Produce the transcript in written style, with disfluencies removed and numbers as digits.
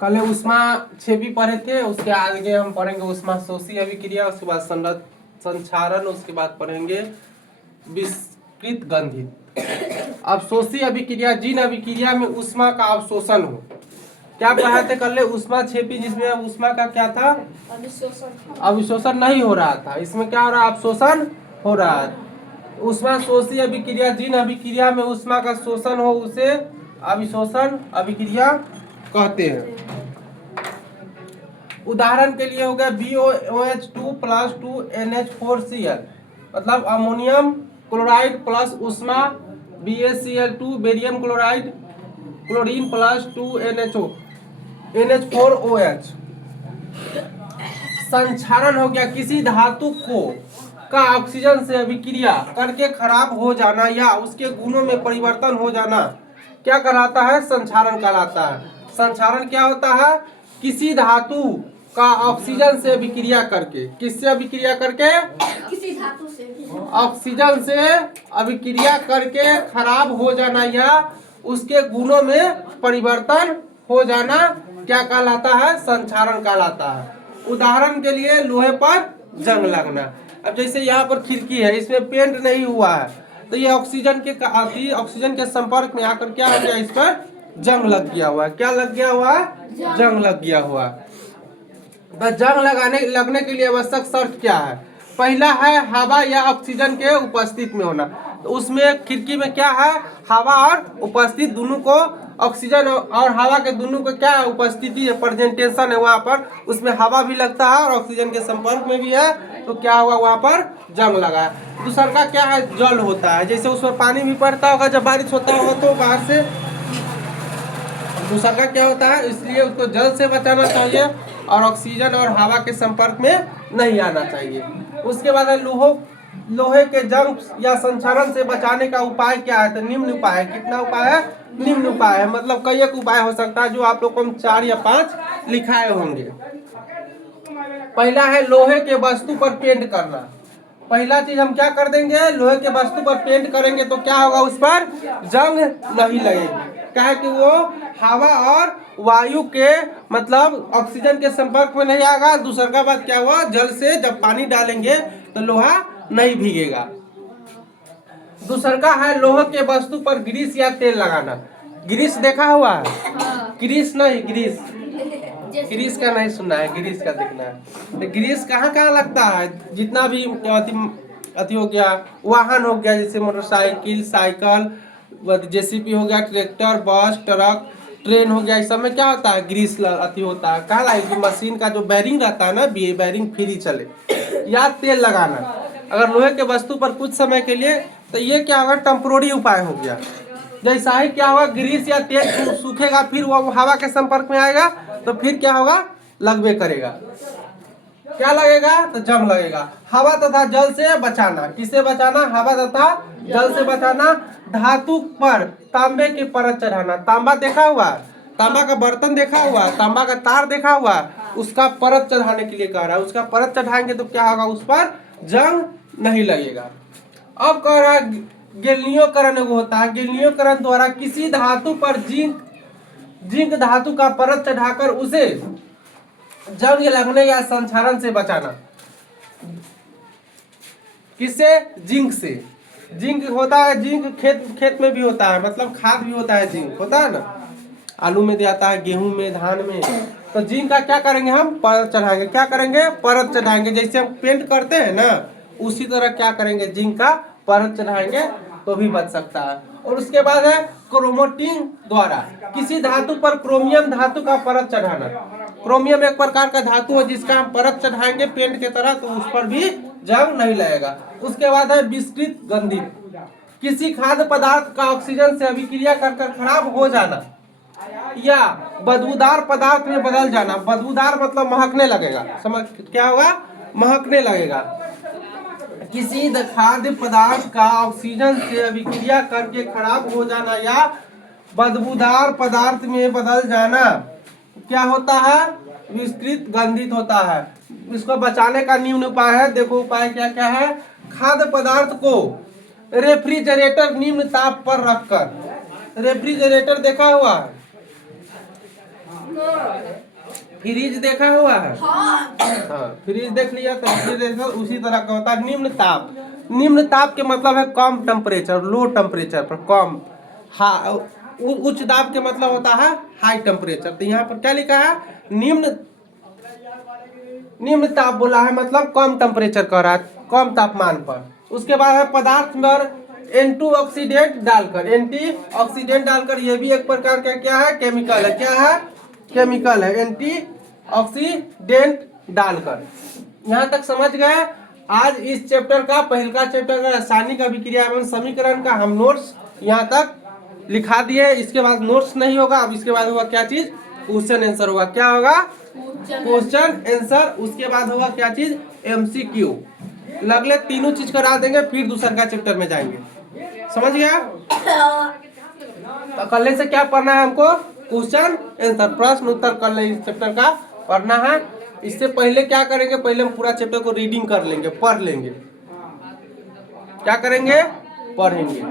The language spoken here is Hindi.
कल उष्मा छेपी पढ़े थे, उसके आगे हम पढ़ेंगे उष्मा शोषी अभिक्रिया, उसके बाद संचारण, उसके बाद पढ़ेंगे विस्कृत गंधित। अब शोषी अभिक्रिया, जिन अभिक्रिया में उष्मा का अवशोषण हो। क्या पढ़ा थे कल? उष्मा छेपी, जिसमें उष्मा का क्या था? अवशोषण नहीं हो रहा था। इसमें क्या हो रहा है? अवशोषण हो रहा है। उष्मा शोषी अभिक्रिया, जिन अभिक्रिया में उष्मा का शोषण हो उसे अविशोषण अभिक्रिया कहते हैं। उदाहरण के लिए हो गया BOH2 + 2NH4Cl, मतलब अमोनियम क्लोराइड प्लस उष्मा BaCl2, barium chloride chlorine plus 2NHO NH4OH। संक्षारण हो गया किसी धातु को का ऑक्सीजन से अभिक्रिया करके खराब हो जाना या उसके गुणों में परिवर्तन हो जाना, क्या कहलाता है? संक्षारण कहलाता है। संक्षारण क्या होता है? किसी धातु का ऑक्सीजन से अभिक्रिया करके, किससे अभिक्रिया करके? किसी धातु से ऑक्सीजन से अभिक्रिया करके खराब हो जाना या उसके गुणों में परिवर्तन हो जाना क्या कहलाता है? संक्षारण कहलाता है। उदाहरण के लिए लोहे पर जंग लगना। अब जैसे यहाँ पर खिड़की है, इसमें पेंट नहीं हुआ है, तो ये ऑक्सीजन के संपर्क में आकर क्या हो गया? इस पर जंग लग गया हुआ है। क्या लग गया हुआ है? जंग लग गया हुआ है। बस जंग लगने के लिए आवश्यक शर्त क्या है? पहला है हवा या ऑक्सीजन के उपस्थित में होना। तो उसमें खिड़की में क्या है? हवा और उपस्थित दोनों को, ऑक्सीजन और हवा के दोनों को क्या है? उपस्थिति है, प्रेजेंटेशन है वहाँ पर। उसमें हवा भी लगता है और ऑक्सीजन के संपर्क में भी है, तो क्या हुआ? वहाँ पर जंग लगा है। दूसरा का क्या है? जल होता है। जैसे उसमें पानी भी पड़ता होगा जब बारिश होता होगा तो बाहर से। दूसरा का क्या होता है? इसलिए उसको जल से बचाना चाहिए और ऑक्सीजन और हवा के संपर्क में नहीं आना चाहिए। उसके बाद लोहे के जंग या संक्षारण से बचाने का उपाय क्या है? तो निम्न उपाय है। कितना उपाय है? निम्न उपाय है। मतलब कई एक उपाय हो सकता है जो आप लोग को हम 4 या 5 लिखाए होंगे। पहला है लोहे के वस्तु पर पेंट करना। पहला चीज हम क्या कर देंगे? लोहे के वस्तु पर पेंट करेंगे तो क्या होगा? उस पर जंग नहीं लगेगी। क्या है कि वो हवा और वायु के, मतलब ऑक्सीजन के संपर्क में नहीं आएगा। दूसरा का बात क्या हुआ? जल से जब पानी डालेंगे तो लोहा नहीं भीगेगा। दूसरा का है लोहे के वस्तु पर ग्रीस या तेल लगाना। ग्रीस देखा हुआ है? ग्रीस नहीं, ग्रीस, ग्रीस का नहीं सुना है, ग्रीस का देखना है। तो ग्रीस कहाँ कहाँ लगता है? जितना भी अति हो गया, वाहन हो गया, जैसे मोटरसाइकिल, साइकिल, JCB हो गया, ट्रैक्टर, बस, ट्रक, ट्रेन हो गया, इस सब में क्या होता है? ग्रीस अति होता है। कहाँ लाएगी? मशीन का जो बैरिंग रहता है ना, बैरिंग फ्री चले, या तेल लगाना अगर लोहे के वस्तु पर कुछ समय के लिए, तो ये क्या होगा? टेम्पोररी उपाय हो गया। जैसा ही क्या होगा? ग्रीस या तेल सूखेगा, फिर वो हवा के संपर्क में आएगा तो फिर क्या होगा? लगबे करेगा। क्या लगेगा? तो जंग लगेगा। हवा तथा जल से बचाना। किसे बचाना? हवा तथा जल से बचाना। धातु पर तांबे की परत चढ़ाना। तांबा देखा हुआ? तांबा का बर्तन देखा हुआ? तांबा का तार देखा हुआ? उसका परत चढ़ाने के लिए कह रहा है। उसका परत चढ़ाएंगे तो क्या होगा? उस पर जंग नहीं लगेगा। अब कह रहा है गैल्वनीकरण होता है। गैल्वनीकरण द्वारा किसी धातु पर जिंक धातु का परत चढ़ाकर उसे जंग लगने या संक्षारण से बचाना। किससे? जिंक से। जिंक होता है, जिंक खेत में भी होता है, मतलब खाद भी होता है, जिंक होता है ना, आलू में दिया जाता है, गेहूं में, धान में। तो जिंक का क्या करेंगे? हम परत चढ़ाएंगे। क्या करेंगे? परत चढ़ाएंगे। जैसे हम पेंट करते हैं ना, उसी तरह क्या करेंगे? जिंक का परत चढ़ाएंगे तो भी बच सकता है। और उसके बाद है क्रोमोटिंग द्वारा किसी धातु पर क्रोमियम धातु का परत चढ़ाना। क्रोमियम एक प्रकार का धातु है जिसका हम परत चढ़ाएंगे पेंट के तरह, तो उस पर भी जंग नहीं लगेगा। उसके बाद है विस्कृत गंधित, किसी खाद्य पदार्थ का ऑक्सीजन से अभिक्रिया कर खराब हो जाना या बदबूदार पदार्थ में बदल जाना। बदबूदार मतलब महकने लगेगा। समझ क्या होगा? महकने लगेगा। किसी खाद्य पदार्थ का ऑक्सीजन से अभिक्रिया करके खराब हो जाना या बदबूदार पदार्थ में बदल जाना क्या होता है? विस्कृत गंधित होता है। इसको बचाने का निम्न उपाय है। देखो उपाय क्या क्या है? खाद्य पदार्थ को रेफ्रिजरेटर निम्न ताप पर रखकर, रेफ्रिजरेटर देखा हुआ है? फ्रिज देखा हुआ है? हाँ, फ्रिज देख लिया तो फ्रिज उसी तरह का होता है। निम्न ताप, निम्न ताप के मतलब है कम टेम्परेचर, लो टेम्परेचर पर कम। उच्च दाब के मतलब होता है हाई टेम्परेचर। तो यहाँ पर क्या लिखा है? निम्न, निम्न ताप बोला है मतलब कम टेम्परेचर कह रहा है, कम तापमान पर। उसके बाद है पदार्थ में एंटी ऑक्सीडेंट डालकर, एंटी ऑक्सीडेंट डालकर, ये भी एक प्रकार का क्या है? केमिकल है। क्या है? केमिकल है, एंटी ऑक्सीडेंट डालकर। यहाँ तक समझ गए? आज इस चैप्टर का, पहला चैप्टर का रासायनिक अभिक्रिया एवं समीकरण का हम नोट्स यहाँ तक लिखा दिए। इसके बाद नोट्स नहीं होगा। अब इसके बाद होगा क्या चीज? क्वेश्चन आंसर होगा। क्या होगा? Question answer. उसके बाद होगा क्या चीज? एमसीक्यू। लगले तीनों चीज करा देंगे, फिर दूसरा का चैप्टर में जाएंगे। समझ गया? तो कल से क्या पढ़ना है हमको? क्वेश्चन आंसर, प्रश्न उत्तर कल इस चैप्टर का पढ़ना है। इससे पहले क्या करेंगे? पहले हम पूरा चैप्टर को रीडिंग कर लेंगे, पढ़ लेंगे। क्या करेंगे? पढ़ेंगे।